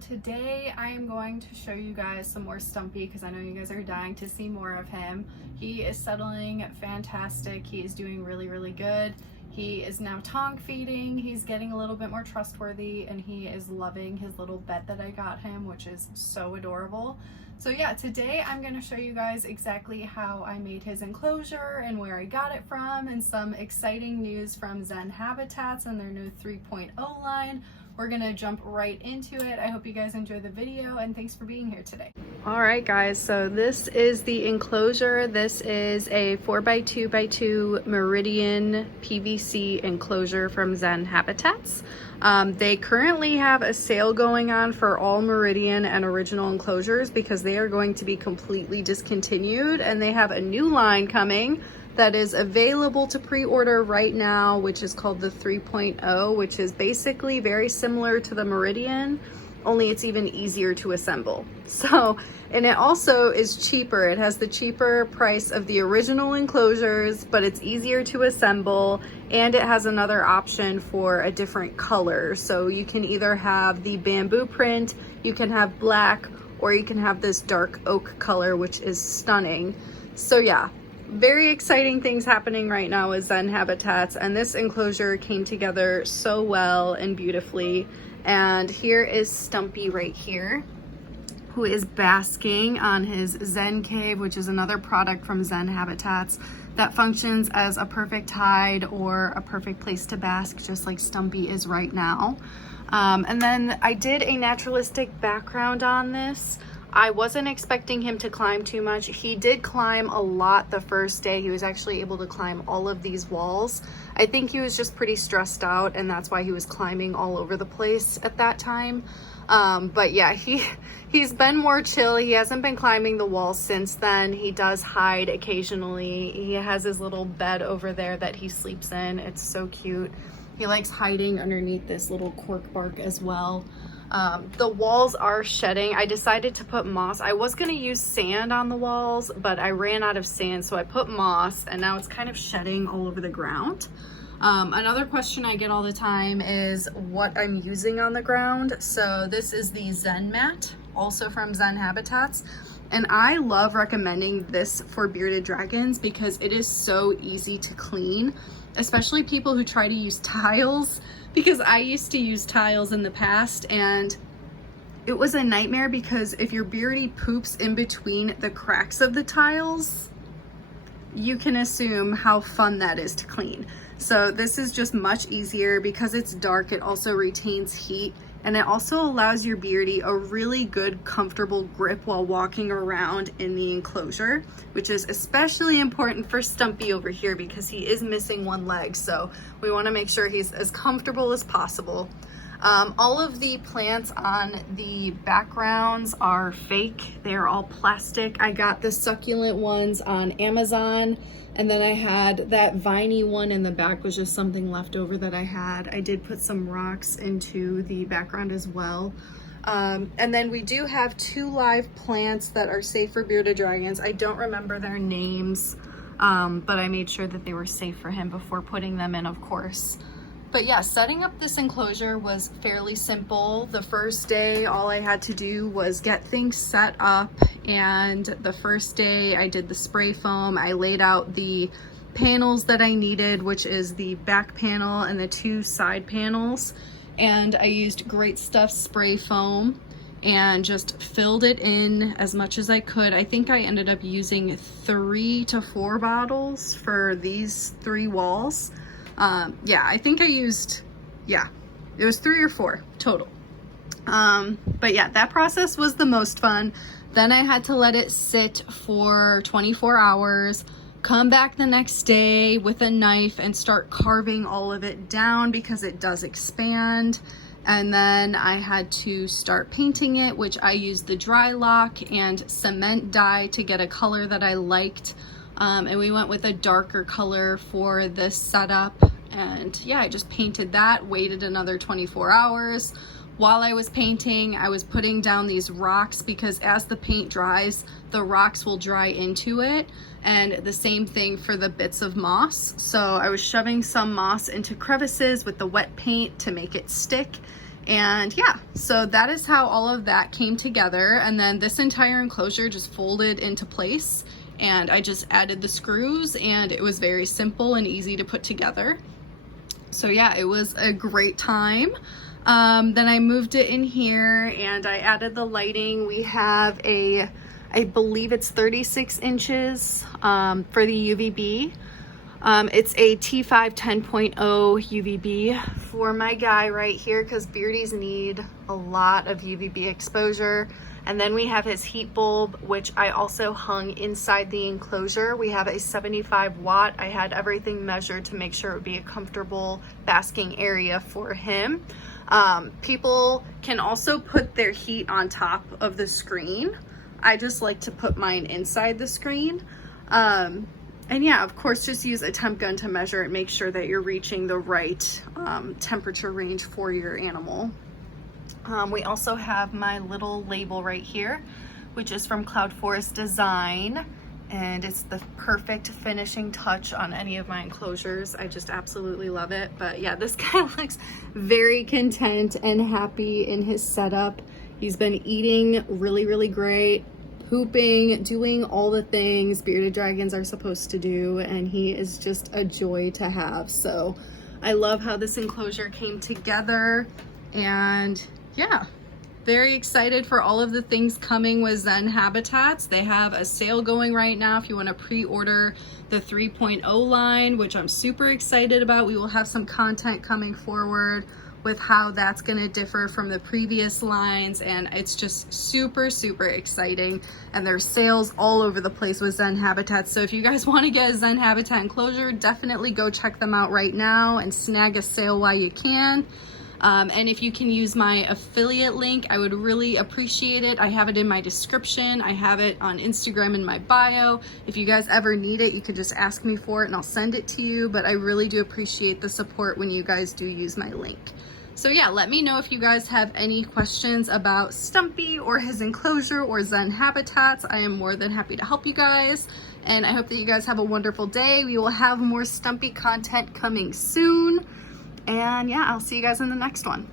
today I am going to show you guys some more Stumpy because I know you guys are dying to see more of him. He is settling fantastic. He is doing really good. He is now tongue feeding. He's getting a little bit more trustworthy and he is loving his little bed that I got him, which is so adorable. So yeah, today I'm going to show you guys exactly how I made his enclosure and where I got it from, and some exciting news from Zen Habitats and their new 3.0 line. We're gonna jump right into it. I hope you guys enjoy the video and thanks for being here today. All right guys, so this is the enclosure. This is a 4x2x2 Meridian PVC enclosure from Zen Habitats. They currently have a sale going on for all Meridian and original enclosures because they are going to be completely discontinued, and they have a new line coming that is available to pre-order right now, which is called the 3.0, which is basically very similar to the Meridian, only it's even easier to assemble. So, and it also is cheaper. It has the cheaper price of the original enclosures, but it's easier to assemble, and it has another option for a different color. So you can either have the bamboo print, you can have black, or you can have this dark oak color, which is stunning. So yeah, very exciting things happening right now with Zen Habitats, and this enclosure came together so well and beautifully. And here is Stumpy right here, who is basking on his Zen cave, which is another product from Zen Habitats that functions as a perfect hide or a perfect place to bask, just like Stumpy is right now. And then I did a naturalistic background on this. I wasn't expecting him to climb too much. He did climb a lot the first day. He was actually able to climb all of these walls. I think he was just pretty stressed out, and that's why he was climbing all over the place at that time. But yeah, he's been more chill. He hasn't been climbing the walls since then. He does hide occasionally. He has his little bed over there that he sleeps in. It's so cute. He likes hiding underneath this little cork bark as well. The walls are shedding. I decided to put moss. I was going to use sand on the walls, but I ran out of sand, so I put moss, and now it's kind of shedding all over the ground. Another question I get all the time is what I'm using on the ground. So this is the Zen mat, also from Zen Habitats. And I love recommending this for bearded dragons because it is so easy to clean, especially people who try to use tiles, because I used to use tiles in the past and it was a nightmare because if your beardy poops in between the cracks of the tiles, you can assume how fun that is to clean. So this is just much easier because it's dark. It also retains heat, and it also allows your beardy a really good, comfortable grip while walking around in the enclosure, which is especially important for Stumpy over here because he is missing one leg. So we want to make sure he's as comfortable as possible. All of the plants on the backgrounds are fake. They're all plastic. I got the succulent ones on Amazon, and then I had that viney one in the back was just something left over that I had. I did put some rocks into the background as well. And then we do have 2 live plants that are safe for bearded dragons. I don't remember their names, but I made sure that they were safe for him before putting them in, of course. But yeah, setting up this enclosure was fairly simple. The first day, all I had to do was get things set up, and the first day I did the spray foam. I laid out the panels that I needed, which is the back panel and the 2 side panels, and I used Great Stuff spray foam and just filled it in as much as I could. I think I ended up using 3 to 4 bottles for these 3 walls. Yeah, I think I used, yeah, it was 3 or 4 total. But yeah, that process was the most fun. Then I had to let it sit for 24 hours, come back the next day with a knife and start carving all of it down because it does expand. And then I had to start painting it, which I used the dry lock and cement dye to get a color that I liked. And we went with a darker color for this setup, and yeah, I just painted that, waited another 24 hours. While I was painting, I was putting down these rocks because as the paint dries, the rocks will dry into it, and the same thing for the bits of moss. So I was shoving some moss into crevices with the wet paint to make it stick, And yeah, so that is how all of that came together. And then this entire enclosure just folded into place, and I just added the screws, and it was very simple and easy to put together. So yeah, it was a great time. Then I moved it in here and I added the lighting. We have I believe it's 36 inches for the UVB. It's a T5 10.0 UVB for my guy right here, because beardies need a lot of UVB exposure. And then we have his heat bulb, which I also hung inside the enclosure. We have a 75 watt. I had everything measured to make sure it would be a comfortable basking area for him. People can also put their heat on top of the screen. I just like to put mine inside the screen. And yeah, of course, just use a temp gun to measure it. Make sure that you're reaching the right temperature range for your animal. We also have my little label right here, which is from Cloud Forest Design, and it's the perfect finishing touch on any of my enclosures. I just absolutely love it. But yeah, this guy looks very content and happy in his setup. He's been eating really, really great, pooping, doing all the things bearded dragons are supposed to do, and he is just a joy to have. So I love how this enclosure came together, and yeah, very excited for all of the things coming with Zen Habitats. They have a sale going right now if you want to pre-order the 3.0 line, which I'm super excited about. We will have some content coming forward with how that's going to differ from the previous lines, and it's just super, super exciting. And there's sales all over the place with Zen Habitats, so if you guys want to get a Zen Habitat enclosure, definitely go check them out right now and snag a sale while you can. And if you can use my affiliate link, I would really appreciate it. I have it in my description. I have it on Instagram in my bio. If you guys ever need it, you can just ask me for it and I'll send it to you. But I really do appreciate the support when you guys do use my link. So yeah, let me know if you guys have any questions about Stumpy or his enclosure or Zen Habitats. I am more than happy to help you guys. And I hope that you guys have a wonderful day. We will have more Stumpy content coming soon. And yeah, I'll see you guys in the next one.